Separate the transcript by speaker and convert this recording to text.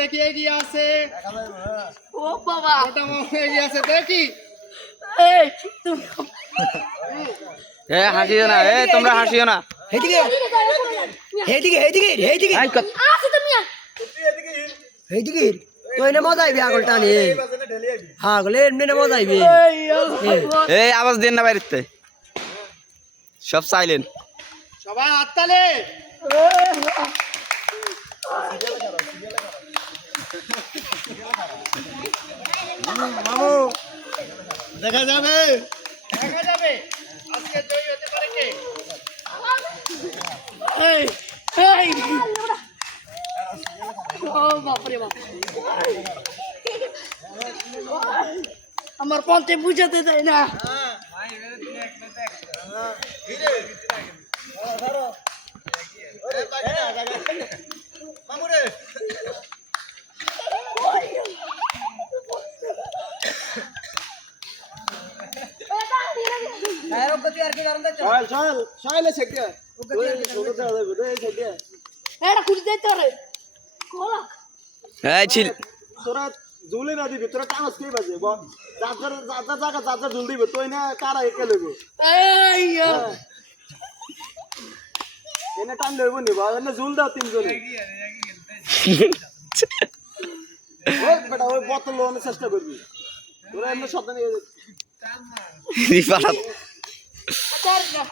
Speaker 1: দেখি এগিয়ে আছে।
Speaker 2: ও বাবা।
Speaker 1: এগিয়ে আছে। দেখি।
Speaker 2: এই
Speaker 3: এ হাসিও না। এ তোমরা হাসিও না।
Speaker 2: আসো তুমি।
Speaker 4: মজা আইবে আগল টানি। হ্যাঁ গলে এমনি না মজা আইবে।
Speaker 2: এই
Speaker 3: আওয়াজ দেন না বাইরেতে। সব সাইলেন্ট
Speaker 1: সবাই হাততালে মামু দেখা যাবে। দেখা যাবে। আজকে জয়ী হতে পারে কে?
Speaker 2: এই এই। ও বাপরে বাপ। আমার পন্থে বুঝাতে দেয় না।
Speaker 1: মামু ঝুলে না দিবি তোরা কাগজ কে বাজে? যার যার জায়গা যার যার ঝুল দিবে তুই না কারা একে লইব? এনে টান লইব নি বল এনে ঝুল দাও তিনজনে। ওই বেটা ওই বোতল লোনের চেষ্টা করবি। তোরা এমনি সাবধানে
Speaker 3: রিফাত।
Speaker 2: Serra.